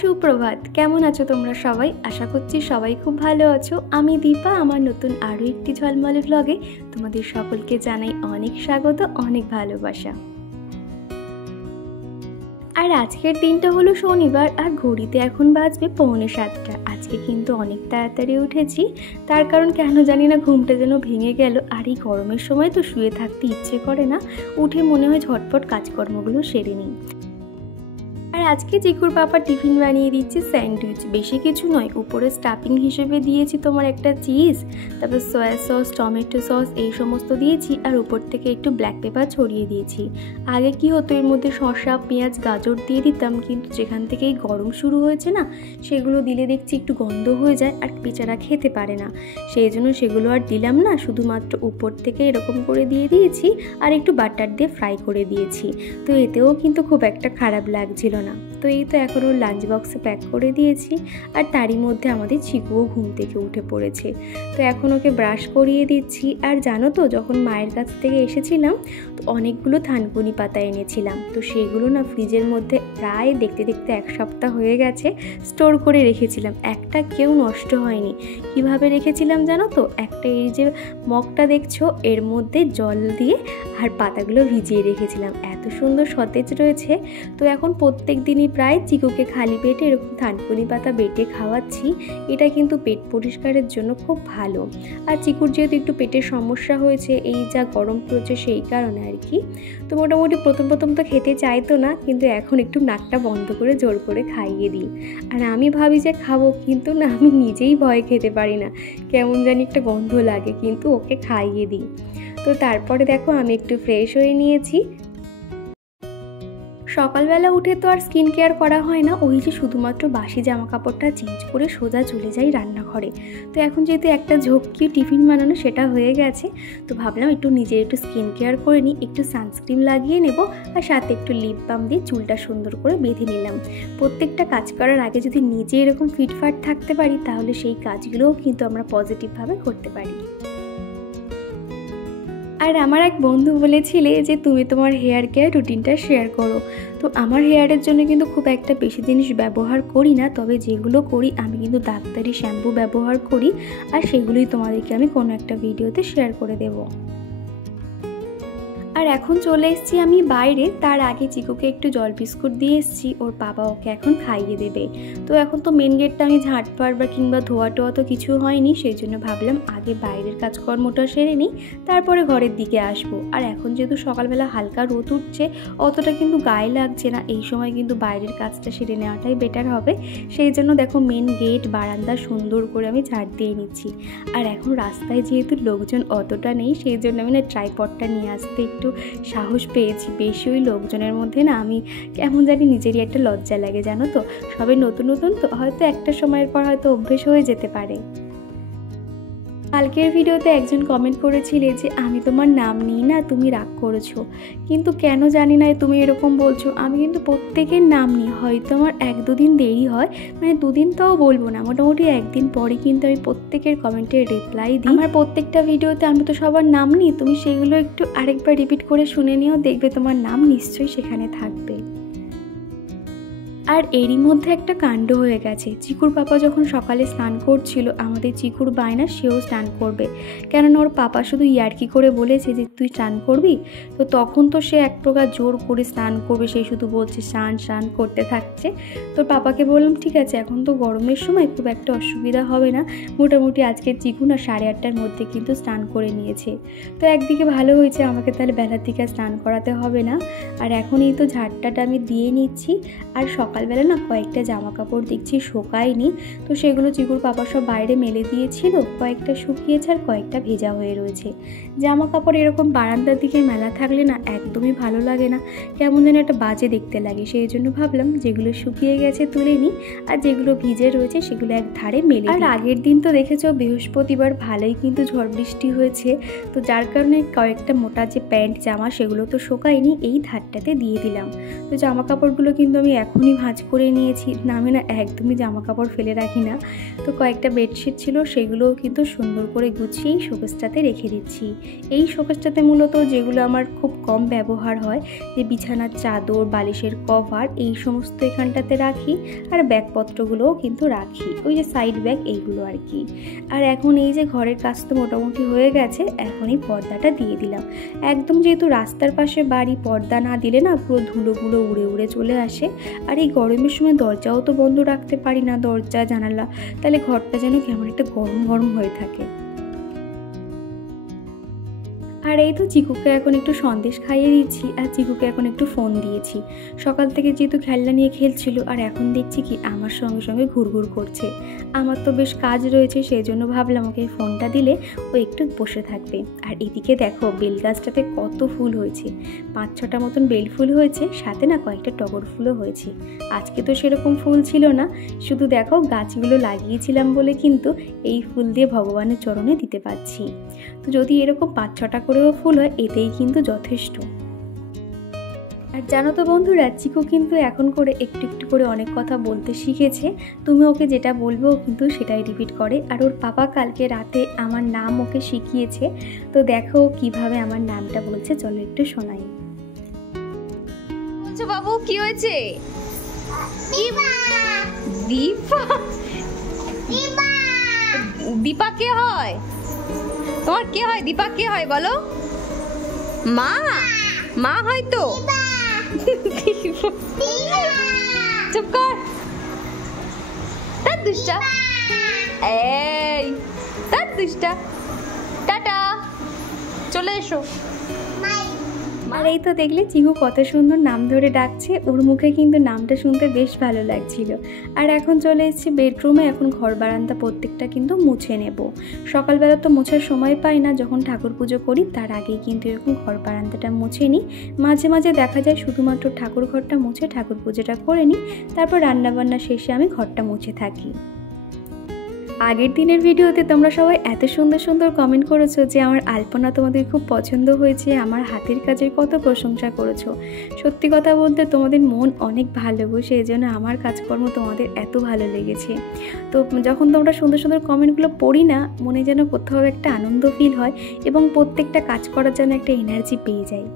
সুপ্রভাত। কেমন আছো তোমরা সবাই? আশা করছি সবাই খুব ভালো আছো। আমি দীপা, আমার নতুন আরও একটি ঝলমলে ব্লগে তোমাদের সকলকে জানাই অনেক স্বাগত, অনেক ভালোবাসা। আর আজকের দিনটা হলো শনিবার, আর ঘড়িতে এখন বাজবে 6:45। আজকে কিন্তু অনেক তাড়াতাড়ি উঠেছি, তার কারণ কেন জানি না ঘুমটা যেন ভেঙে গেল। আর এই গরমের সময় তো শুয়ে থাকতে ইচ্ছে করে না, উঠে মনে হয় ঝটপট কাজকর্মগুলো সেরে নিই। আর আজকে চিকুর পাপা টিফিন বানিয়ে দিচ্ছি স্যান্ডউইচ। বেশি কিছু নয়, উপরে স্টাফিং হিসেবে দিয়েছি তোমার একটা চিজ, তারপর সয়া সস, টমেটো সস এই সমস্ত দিয়েছি, আর উপর থেকে একটু ব্ল্যাক পেপার ছড়িয়ে দিয়েছি। আগে কি হতো, এর মধ্যে শসা, পেঁয়াজ, গাজর দিয়ে দিতাম, কিন্তু যেখান থেকে এই গরম শুরু হয়েছে না, সেগুলো দিলে দেখছি একটু গন্ধ হয়ে যায় আর বেচারা খেতে পারে না। সেই জন্য সেগুলো আর দিলাম না, শুধুমাত্র উপর থেকে এরকম করে দিয়ে দিয়েছি আর একটু বাটার দিয়ে ফ্রাই করে দিয়েছি। তো এতেও কিন্তু খুব একটা খারাপ লাগছিল না। তো এই তো এখন ওর লাঞ্চ বক্সে প্যাক করে দিয়েছি, আর তারই মধ্যে আমাদের চিকুও ঘুম থেকে উঠে পড়েছে। তো এখন ওকে ব্রাশ করিয়ে দিচ্ছি। আর জানো তো, যখন মায়ের কাছ থেকে এসেছিলাম তো অনেকগুলো থানকুনি পাতা এনেছিলাম, তো সেগুলো না ফ্রিজের মধ্যে প্রায় দেখতে দেখতে 1 সপ্তাহ হয়ে গেছে স্টোর করে রেখেছিলাম। একটা কেউ নষ্ট হয়নি। কিভাবে রেখেছিলাম জানো তো, একটা এই যে মগটা দেখছো, এর মধ্যে জল দিয়ে আর পাতাগুলো ভিজিয়ে রেখেছিলাম। এত সুন্দর সতেজ রয়েছে। তো এখন প্রত্যেক দিনই প্রায় চিকুকে খালি পেটে এরকম থানকুনি পাতা বেটে খাওয়াচ্ছি। এটা কিন্তু পেট পরিষ্কারের জন্য খুব ভালো। আর চিকুর যেহেতু একটু পেটের সমস্যা হয়েছে, এই যা গরম পড়ছে সেই কারণে আর কি, তো মোটামুটি প্রথম তো খেতে চাইতো না, কিন্তু এখন একটু নাকটা বন্ধ করে জোর করে খাইয়ে দিই। আর আমি ভাবি যে খাবো, কিন্তু না, আমি নিজেই ভয় খেতে পারি না, কেমন জানি একটা গন্ধ লাগে, কিন্তু ওকে খাইয়ে দিই। তো তারপরে দেখো আমি একটু ফ্রেশ হয়ে নিয়েছি। সকালবেলা উঠে তো আর স্কিন কেয়ার করা হয় না, ওই যে শুধুমাত্র বাসি জামা কাপড়টা চেঞ্জ করে সোজা চলে যাই রান্নাঘরে। তো এখন যেহেতু একটা ঝক্কি টিফিন বানানো সেটা হয়ে গেছে, তো ভাবলাম একটু নিজের একটু স্কিন কেয়ার করে নিই, একটু সানস্ক্রিন লাগিয়ে নেব, আর সাথে একটু লিপ বাম দিয়ে চুলটা সুন্দর করে বেঁধে নিলাম। প্রত্যেকটা কাজ করার আগে যদি নিজে এরকম ফিটফাট থাকতে পারি, তাহলে সেই কাজগুলোও কিন্তু আমরা পজিটিভভাবে করতে পারি। আর আমার এক বন্ধু বলেছিলে যে তুমি তোমার হেয়ার কেয়ার রুটিনটা শেয়ার করো। তো আমার হেয়ারের জন্য কিন্তু খুব একটা বেশি জিনিস ব্যবহার করি না, তবে যেগুলো করি আমি কিন্তু ডাক্তারি শ্যাম্পু ব্যবহার করি, আর সেগুলোই তোমাদেরকে আমি কোনো একটা ভিডিওতে শেয়ার করে দেবো। আর এখন চলে এসেছি আমি বাইরে। তার আগে চিকুকে একটু জল বিস্কুট দিয়ে এসেছি, ওর বাবা ওকে এখন খাইয়ে দেবে। তো এখন তো মেন গেটটা আমি ঝাঁটপাড় বা কিংবা ধোয়া টোয়া তো কিছু হয়নি, সেই জন্য ভাবলাম আগে বাইরের কাজকর্মটা সেরে নিই, তারপরে ঘরের দিকে আসবো। আর এখন যেহেতু সকালবেলা হালকা রোদ উঠছে, অতটা কিন্তু গায়ে লাগছে না, এই সময় কিন্তু বাইরের কাজটা সেরে নেওয়াটাই বেটার হবে। সেই জন্য দেখো মেন গেট, বারান্দা সুন্দর করে আমি ঝাড় দিয়ে নিচ্ছি। আর এখন রাস্তায় যেহেতু লোকজন অতটা নেই, সেই জন্য আমি না ট্রাইপডটা নিয়ে আসতে একটু সাহস পেয়েছি। বেশি ওই লোকজনের মধ্যে না আমি কেমন জানি নিজেরই একটা লজ্জা লাগে, জানো তো, সবে নতুন নতুন তো, হয়তো একটা সময়ের পর হয়তো অভ্যেস হয়ে যেতে পারে। কালকের ভিডিওতে একজন কমেন্ট করেছিলে যে আমি তোমার নাম নিই না, তুমি রাগ করেছো, কিন্তু কেন জানি না তুমি এরকম বলছো। আমি কিন্তু প্রত্যেকের নাম নিই, হয়তো আমার 1-2 দিন দেরি হয়, মানে 2 দিন তাও বলবো না, মোটামুটি 1 দিন পরে কিন্তু আমি প্রত্যেকের কমেন্টের রিপ্লাই দিই। আমার প্রত্যেকটা ভিডিওতে আমি তো সবার নাম নিই, তুমি সেগুলো একটু আরেকবার রিপিট করে শুনে নিও, দেখবে তোমার নাম নিশ্চয়ই সেখানে থাকবে। আর এরই মধ্যে একটা কাণ্ড হয়ে গেছে। চিকুর পাপা যখন সকালে স্নান করছিল, আমাদের চিকুর বায়না সেও স্নান করবে, কেননা ওর পাপা শুধু ইয়ার্কি করে বলেছে যে তুই স্নান করবি। তো তখন তো সে এক প্রকার জোর করে স্নান করবে, সে শুধু বলছে স্নান করতে থাকছে। তো পাপাকে বললাম ঠিক আছে, এখন তো গরমের সময় খুব একটা অসুবিধা হবে না। মোটামুটি আজকে চিকু না 8:30টার মধ্যে কিন্তু স্নান করে নিয়েছে। তো একদিকে ভালো হয়েছে, আমাকে তাহলে বেলার দিকে স্নান করাতে হবে না। আর এখন এই তো ঝাড়টাটা আমি দিয়ে নিচ্ছি। আর সকালবেলা না কয়েকটা জামা কাপড় দেখছি শোকায়নি, তো সেগুলো চিকুর পাপা সব বাইরে মেলে দিয়েছিল, কয়েকটা শুকিয়েছে আর কয়েকটা ভেজা হয়ে রয়েছে। জামা কাপড় এরকম বারান্দার দিকে মেলা থাকলে না একদমই ভালো লাগে না, কেমন যেন একটা বাজে দেখতে লাগে। সেই জন্য ভাবলাম যেগুলো শুকিয়ে গেছে তুলে নিই, আর যেগুলো ভিজে রয়েছে সেগুলো এক ধারে মেলে। আর আগের দিন তো দেখেছো বৃহস্পতিবার ভালোই কিন্তু ঝড় বৃষ্টি হয়েছে, তো যার কারণে কয়েকটা মোটা যে প্যান্ট জামা সেগুলো তো শোকায়নি, এই ধারটাতে দিয়ে দিলাম। তো জামা কাপড়গুলো কিন্তু আমি এখনই ভাঁজ করে নিয়েছি। আমি না একদমই জামা কাপড় ফেলে রাখি না, তো কয়েকটা বেডশিট ছিল সেগুলোও কিন্তু সুন্দর করে গুছিয়েই শোকেসটাতে রেখে দিচ্ছি। এই শোকেসটাতে মূলত যেগুলো আমার খুব কম ব্যবহার হয়, যে বিছানার চাদর, বালিশের কভার, এই সমস্ত এখানটাতে রাখি, আর ব্যাগপত্রগুলোও কিন্তু রাখি, ওই যে সাইড ব্যাগ এইগুলো আর কি। আর এখন এই যে ঘরের কাজ তো মোটামুটি হয়ে গেছে, এখন এই পর্দাটা দিয়ে দিলাম। একদম যেহেতু রাস্তার পাশে বাড়ি, পর্দা না দিলে না পুরো ধুলোগুলো উড়ে উড়ে চলে আসে। আর এই গরমের সময় দরজাও তো বন্ধ রাখতে পারি না, দরজা জানালা, তাহলে ঘরটা যেন কেমন একটা গরম গরম হয়ে থাকে। আর এই তো চিকুকে এখন একটু সন্দেশ খাইয়ে দিচ্ছি, আর চিকুকে এখন একটু ফোন দিয়েছি। সকাল থেকে যেহেতু খেলনা নিয়ে খেলছিল, আর এখন দেখছি কি আমার সঙ্গে সঙ্গে ঘুরঘুর করছে। আমার তো বেশ কাজ রয়েছে, সেই জন্য ভাবলাম ওকে ফোনটা দিলে ও একটু বসে থাকবে। আর এদিকে দেখো বেল গাছটাতে কত ফুল হয়েছে, 5-6টা মতন বেল ফুল হয়েছে, সাথে না কয়েকটা টগর ফুলও হয়েছে। আজকে তো সেরকম ফুল ছিল না, শুধু দেখো গাছগুলো লাগিয়েছিলাম বলে কিন্তু এই ফুল দিয়ে ভগবানের চরণে দিতে পারছি। তো যদি এরকম 5-6টা করেও ফুল হয়, এতেই কিন্তু যথেষ্ট। আর জানো তো বন্ধুরা, চিকু কিন্তু এখন করে একটু একটু করে অনেক কথা বলতে শিখেছে। তুমি ওকে যেটা বলবো ও কিন্তু সেটাই রিপিট করে। আর ওর পাপা কালকে রাতে আমার নাম ওকে শিখিয়েছে, তো দেখো কিভাবে আমার নামটা বলছে, চলো একটু শোনাই। বলছো বাবু, কি হয়েছে? দীপা। দীপা কে হয় তোমার? কে হয় দীপা? কে হয় বলো? মা? মা হয় তো। চুপ কর, তার দুষ্টা, এই তার দুষ্টা। টাটা, চলে এসো। আর এই তো দেখলে চিকু কত সুন্দর নাম ধরে ডাকছে, ওর মুখে কিন্তু নামটা শুনতে বেশ ভালো লাগছিল। আর এখন চলে এসেছি বেডরুমে, এখন ঘর বারান্দা প্রত্যেকটা কিন্তু মুছে নেব। সকালবেলা তো মোছার সময় পাই না, যখন ঠাকুর পুজো করি তার আগেই কিন্তু এরকম ঘর বারান্দাটা মুছে নিই। মাঝে মাঝে দেখা যায় শুধুমাত্র ঠাকুর ঘরটা মুছে ঠাকুর পুজোটা করে নিই, তারপর রান্নাবান্না শেষে আমি ঘরটা মুছে থাকি। আগের দিনের ভিডিওতে তোমরা সবাই এত সুন্দর সুন্দর কমেন্ট করেছো যে আমার আলপনা তোমাদের খুব পছন্দ হয়েছে, আমার হাতের কাজের কত প্রশংসা করেছো। সত্যি কথা বলতে তোমাদের মন অনেক ভালো গো, সেই জন্য আমার কাজকর্ম তোমাদের এত ভালো লেগেছে। তো যখন তোমরা সুন্দর সুন্দর কমেন্টগুলো পড়ি না, মনে যেন কোথাও একটা আনন্দ ফিল হয়, এবং প্রত্যেকটা কাজ করার জন্য একটা এনার্জি পেয়ে যাই।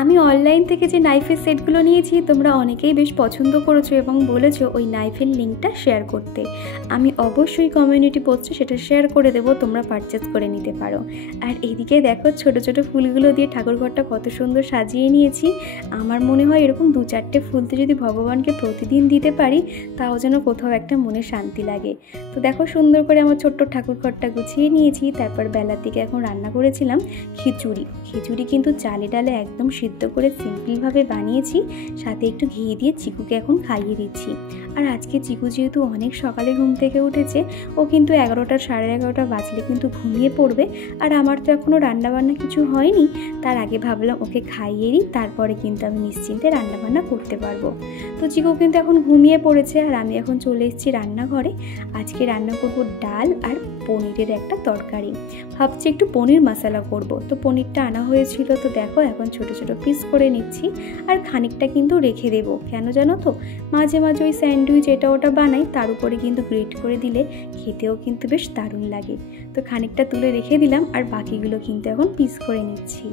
আমি অনলাইন থেকে যে নাইফের সেটগুলো নিয়েছি তোমরা অনেকেই বেশ পছন্দ করেছো এবং বলেছো ওই নাইফের লিঙ্কটা শেয়ার করতে। আমি অবশ্যই কমিউনিটি পোস্টে সেটা শেয়ার করে দেবো, তোমরা পারচেস করে নিতে পারো। আর এদিকে দেখো ছোট ছোট ফুলগুলো দিয়ে ঠাকুরঘরটা কত সুন্দর সাজিয়ে নিয়েছি। আমার মনে হয় এরকম 2-4টে ফুলতে যদি ভগবানকে প্রতিদিন দিতে পারি, তাও যেন কোথাও একটা মনে শান্তি লাগে। তো দেখো সুন্দর করে আমার ছোট্ট ঠাকুরঘরটা গুছিয়ে নিয়েছি। তারপর বেলার দিকে এখন রান্না করেছিলাম খিচুড়ি। খিচুড়ি কিন্তু চালে ডালে একদম সিদ্ধ করে সিম্পলভাবে বানিয়েছি, সাথে একটু ঘি দিয়ে চিকুকে এখন খাইয়ে দিচ্ছি। আর আজকে চিকু যেহেতু অনেক সকালে ঘুম থেকে উঠেছে, ও কিন্তু 11টা 11:30 বাজলে কিন্তু ঘুমিয়ে পড়বে। আর আমার তো এখনও রান্নাবান্না কিছু হয়নি, তার আগে ভাবলাম ওকে খাইয়ে দিই, তারপরে কিন্তু আমি নিশ্চিন্তে রান্নাবান্না করতে পারবো। তো চিকু কিন্তু এখন ঘুমিয়ে পড়েছে, আর আমি এখন চলে এসেছি রান্নাঘরে। আজকে রান্না করব ডাল আর পনিরের একটা তরকারি। ভাবছি একটু পনির মশলা করব। তো পনিরটা আনা হয়েছিল, তো দেখো এখন ছোট ছোট পিস করে নিচ্ছি। আর খানিকটা কিন্তু রেখে দেবো, কেন জানো তো, মাঝে মাঝে ওই স্যান্ডউইচ এটা ওটা বানাই, তার উপরে কিন্তু গ্রেট করে দিলে খেতেও কিন্তু বেশ দারুণ লাগে। তো খানিকটা তুলে রেখে দিলাম, আর বাকিগুলো কিন্তু এখন পিস করে নিচ্ছি।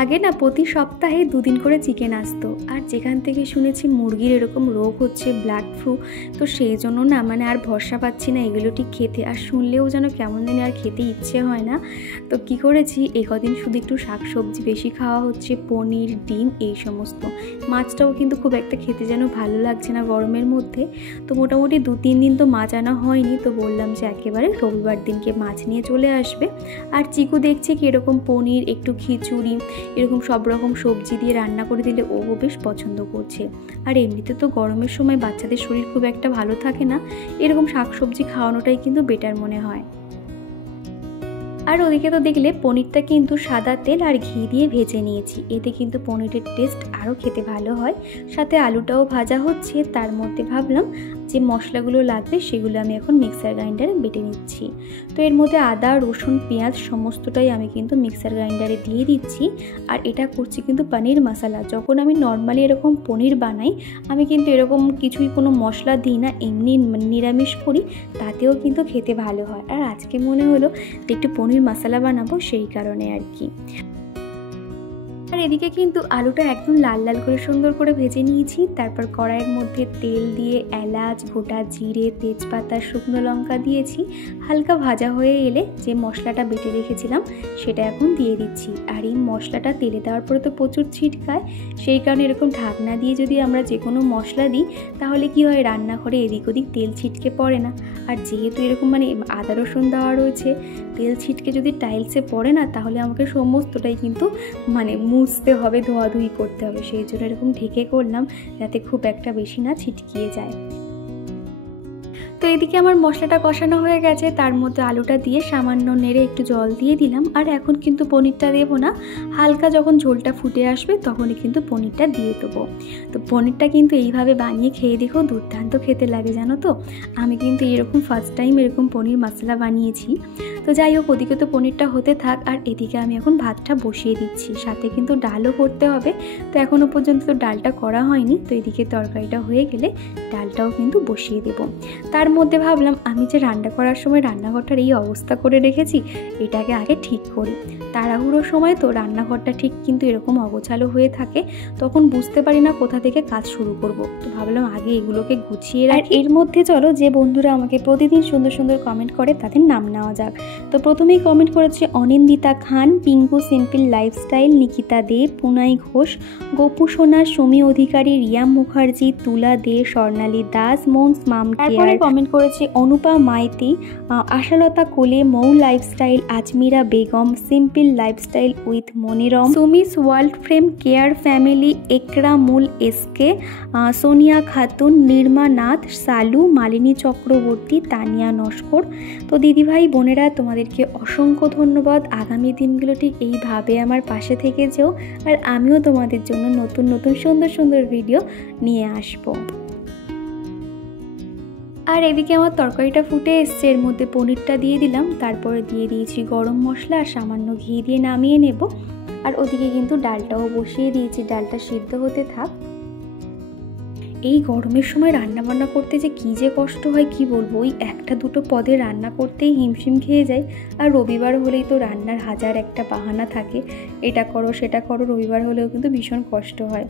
আগে না প্রতি সপ্তাহে 2 দিন করে চিকেন আসতো, আর যেখান থেকে শুনেছি মুরগির এরকম রোগ হচ্ছে, ব্লাড ফ্লু, তো সেই জন্য না আর ভরসা পাচ্ছি না এগুলো ঠিক খেতে। আর শুনলেও যেন কেমন জানি আর খেতে ইচ্ছে হয় না। তো কি করেছি, কদিন শুধু একটু শাকসবজি বেশি খাওয়া হচ্ছে, পনির, ডিম, এই সমস্ত। মাছটাও কিন্তু খুব একটা খেতে যেন ভালো লাগছে না গরমের মধ্যে। তো মোটামুটি 2-3 দিন তো মাছ আনা হয়নি, তো বললাম যে একেবারে রবিবার দিনকে মাছ নিয়ে চলে আসবে। আর চিকু দেখছে কি এরকম পনির, একটু খিচুড়ি, এরকম সব রকম সবজি দিয়ে রান্না করে দিলে ও বেশ পছন্দ করছে। আর এমনিতে তো গরমের সময় বাচ্চাদের শরীর খুব একটা ভালো থাকে না, এরকম শাকসবজি খাওয়ানোটাই কিন্তু বেটার মনে হয়। আর ওদিকে তো দেখলে পনিরটা কিন্তু সাদা তেল আর ঘি দিয়ে ভেজে নিয়েছি, এতে কিন্তু পনিরের টেস্ট আরও খেতে ভালো হয়। সাথে আলুটাও ভাজা হচ্ছে, তার মধ্যে ভাবলাম যে মশলাগুলো লাগবে সেগুলো আমি এখন মিক্সার গ্রাইন্ডারে বেটে নিচ্ছি। তো এর মধ্যে আদা, রসুন, পেঁয়াজ সমস্তটাই আমি কিন্তু মিক্সার গ্রাইন্ডারে দিয়ে দিচ্ছি। আর এটা করছি কিন্তু পনির মশলা। যখন আমি নর্মালি এরকম পনির বানাই আমি কিন্তু এরকম কিছুই কোনো মশলা দিই না, এমনি নিরামিষ করি, তাতেও কিন্তু খেতে ভালো হয়। আর আজকে মনে হলো যে একটু পনির মশলা বানাবো, সেই কারণে আর কি। আর এদিকে কিন্তু আলুটা একদম লাল লাল করে সুন্দর করে ভেজে নিয়েছি। তারপর কড়াইয়ের মধ্যে তেল দিয়ে এলাচ, গোটা জিরে, তেজপাতা, শুকনো লঙ্কা দিয়েছি। হালকা ভাজা হয়ে এলে যে মশলাটা বেটে রেখেছিলাম সেটা এখন দিয়ে দিচ্ছি। আর এই মশলাটা তেলে দেওয়ার পরে তো প্রচুর ছিটকায়, সেই কারণে এরকম ঢাকনা দিয়ে যদি আমরা যে কোনো মশলা দিই তাহলে কি হয়, রান্নাঘরে এদিক ওদিক তেল ছিটকে পড়ে না। আর যেহেতু এরকম আদা রসুন দেওয়া রয়েছে, তেল ছিটকে যদি টাইলসে পড়ে না তাহলে আমাকে সমস্তটাই কিন্তু মুছতে হবে, ধোয়াধুয়ি করতে হবে। সেই জন্য এরকম ঢেকে করলাম যাতে খুব একটা বেশি না ছিটকিয়ে যায়। তো এদিকে আমার মশলাটা কষানো হয়ে গেছে, তার মধ্যে আলুটা দিয়ে সামান্য নেড়ে একটু জল দিয়ে দিলাম। আর এখন কিন্তু পনিরটা দেবো না, হালকা যখন ঝোলটা ফুটে আসবে তখনই কিন্তু পনিরটা দিয়ে দেবো। তো পনিরটা কিন্তু এইভাবে বানিয়ে খেয়ে দেখো, দুর্দান্ত খেতে লাগে জানো তো। আমি কিন্তু এরকম ফার্স্ট টাইম এরকম পনির মশলা বানিয়েছি। তো যাই হোক, ওদিকে তো পনিরটা হতে থাক, আর এদিকে আমি এখন ভাতটা বসিয়ে দিচ্ছি। সাথে কিন্তু ডালও করতে হবে, তো এখনও পর্যন্ত তো ডালটা করা হয়নি। তো এদিকে তরকারিটা হয়ে গেলে ডালটাও কিন্তু বসিয়ে দেব। তার মধ্যে ভাবলাম আমি যে রান্না করার সময় রান্নাঘরটার এই অবস্থা করে রেখেছি, এটাকে আগে ঠিক করি। তাড়াহুড়োর সময় তো রান্নাঘরটা ঠিক কিন্তু এরকম অগোছালো হয়ে থাকে, তখন বুঝতে পারি না কোথা থেকে কাজ শুরু করব। তো ভাবলাম আগে এগুলোকে গুছিয়ে রাখি। এর মধ্যে চলো যে বন্ধুরা আমাকে প্রতিদিন সুন্দর সুন্দর কমেন্ট করে তাদের নাম নেওয়া যাক। তো প্রথমেই কমেন্ট করেছে অনিন্দিতা খান, পিঙ্কু সিম্পল লাইফস্টাইল, নিকিতা দে, পুনাই ঘোষ, গোপু সোনা, সুমি অধিকারী, রিয়া মুখার্জি, তুলা দে, স্বর্ণালী দাস, মোন্স মাম। তারপরে কমেন্ট করেছে Anupa Maiti, Ashalata Kole, Mou lifestyle, Azmira Begum, simple lifestyle with Moniram, Sumis world frame, care family, Ekramul SK, Sonia Khatun, Nirma Nath, Salu, Malini Chakraborty, Tania Naskar. তো দিদিভাই বোনেরা তোমাদেরকে অসংখ্য ধন্যবাদ। আগামী দিনগুলো ঠিক এইভাবে আমার পাশে থেকে যেও, আর আমিও তোমাদের জন্য নতুন নতুন সুন্দর সুন্দর ভিডিও নিয়ে আসবো। আর এদিকে আমার তরকারিটা ফুটে এসছে, এর মধ্যে পনিরটা দিয়ে দিলাম, তারপরে দিয়ে দিয়েছি গরম মশলা আর সামান্য ঘি দিয়ে নামিয়ে নেব। আর ওদিকে কিন্তু ডালটাও বসিয়ে দিয়েছি, ডালটা সিদ্ধ হতে থাক। এই গরমের সময় রান্না বান্না করতে যে কী যে কষ্ট হয় কি বলবো, ওই একটা দুটো পদে রান্না করতেই হিমশিম খেয়ে যায়। আর রবিবার হলেই তো রান্নার হাজার একটা বাহানা থাকে, এটা করো সেটা করো, রবিবার হলেও কিন্তু ভীষণ কষ্ট হয়।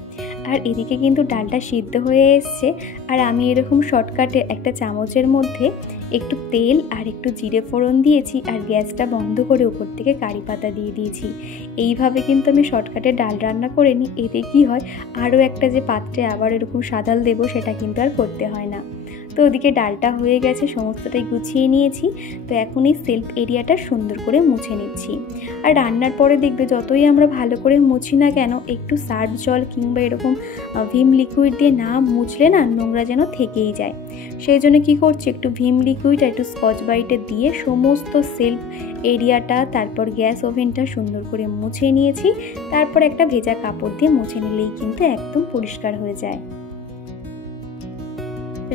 আর এদিকে কিন্তু ডালটা সিদ্ধ হয়ে এসছে, আর আমি এরকম শর্টকাটে একটা চামচের মধ্যে একটু তেল আর একটু জিরে ফোড়ন দিয়েছি, আর গ্যাসটা বন্ধ করে উপর থেকে কারি পাতা দিয়ে দিয়েছি। এইভাবে কিন্তু আমি শর্টকাটে ডাল রান্না করে নিই, এতে কি হয় আরও একটা যে পাত্রে আবার এরকম সাদাল দেবো সেটা কিন্তু আর করতে হয় না। তো ওদিকে ডালটা হয়ে গেছে, সমস্তটাই গুছিয়ে নিয়েছি। তো এখন এই সেলফ এরিয়াটা সুন্দর করে মুছে নিচ্ছি। আর রান্নার পরে দেখবে যতই আমরা ভালো করে মুছি না কেন, একটু সার্ফ জল কিংবা এরকম ভিম লিকুইড দিয়ে না মুছলে না নোংরা যেন থেকেই যায়। সেই জন্য কী করছি, একটু ভিম লিকুইড আর একটু স্কচ ব্রাইটে দিয়ে সমস্ত সেলফ এরিয়াটা, তারপর গ্যাস ওভেনটা সুন্দর করে মুছে নিয়েছি। তারপর একটা ভেজা কাপড় দিয়ে মুছে নিলেই কিন্তু একদম পরিষ্কার হয়ে যায়।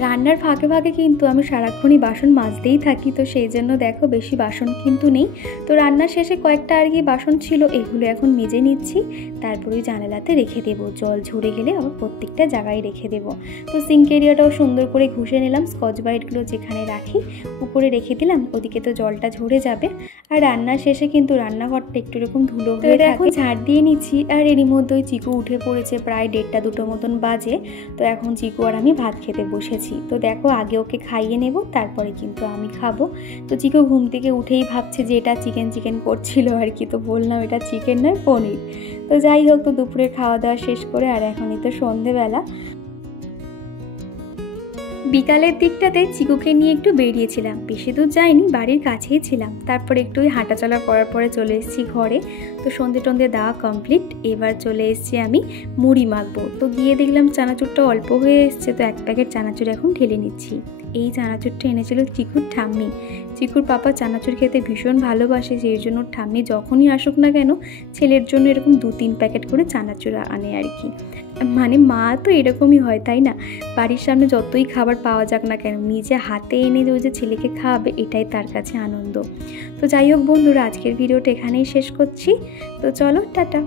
রান্নার ফাঁকে ফাঁকে কিন্তু আমি সারাক্ষণই বাসন মাজতেই থাকি, তো সেই জন্য দেখো বেশি বাসন কিন্তু নেই। তো রান্নার শেষে কয়েকটা আর কি বাসন ছিল, এগুলো এখন মেজে নিচ্ছি। তারপরে ওই জানালাতে রেখে দেবো, জল ঝরে গেলে আবার প্রত্যেকটা জায়গায় রেখে দেবো। তো সিঙ্ক এরিয়াটাও সুন্দর করে ঘষে নিলাম, স্কচ ব্রাইটগুলো যেখানে রাখি উপরে রেখে দিলাম, ওদিকে তো জলটা ঝরে যাবে। আর রান্নার শেষে কিন্তু রান্নাঘরটা একটু এরকম ধুলো হয়ে থাকে, এখন ঝাড় দিয়ে নিচ্ছি। আর এরই মধ্যে ওই চিকু উঠে পড়েছে, প্রায় 1:30-2 মতন বাজে। তো এখন চিকু আর আমি ভাত খেতে বসেছি। তো দেখো আগে ওকে খাইয়ে নেব, তারপরে কিন্তু আমি খাবো। তো চিকু ঘুম থেকে উঠেই ভাবছে যে এটা চিকেন করছিল আর কি। তো বললাম এটা চিকেন নয়, পনির। তো যাই হোক, তো দুপুরে খাওয়া দাওয়া শেষ করে আর এখনই তো সন্ধেবেলা। বিকালের দিকটাতে চিকুকে নিয়ে একটু বেরিয়েছিলাম, বেশি দূর যাইনি, বাড়ির কাছেই ছিলাম। তারপরে একটু হাঁটাচলা করার পরে চলে এসেছি ঘরে। তো সন্ধে টন্ধে দেওয়া কমপ্লিট, এবার চলে এসেছি আমি মুড়ি মাখবো। তো গিয়ে দেখলাম চানাচুরটা অল্প হয়ে এসছে, তো 1 প্যাকেট চানাচুর এখন ঢেলে নিচ্ছি। এই চানাচুরটা এনেছিল চিকুর ঠাম্মি। চিকুর পাপা চানাচুর খেতে ভীষণ ভালোবাসে, সেই জন্য ঠাম্মি যখনই আসুক না কেন ছেলের জন্য এরকম 2-3 প্যাকেট করে চানাচুর আনে আর কি। মানে মা তো এরকমই হয় তাই না, বাড়ির সামনে যতই খাবার পাওয়া যাক না কেন নিজে হাতে এনে ওই যে ছেলেকে খাওয়াবে এটাই তার কাছে আনন্দ। তো যাই হোক বন্ধুরা, আজকের ভিডিওটা এখানেই শেষ করছি। তো চলো টাটা।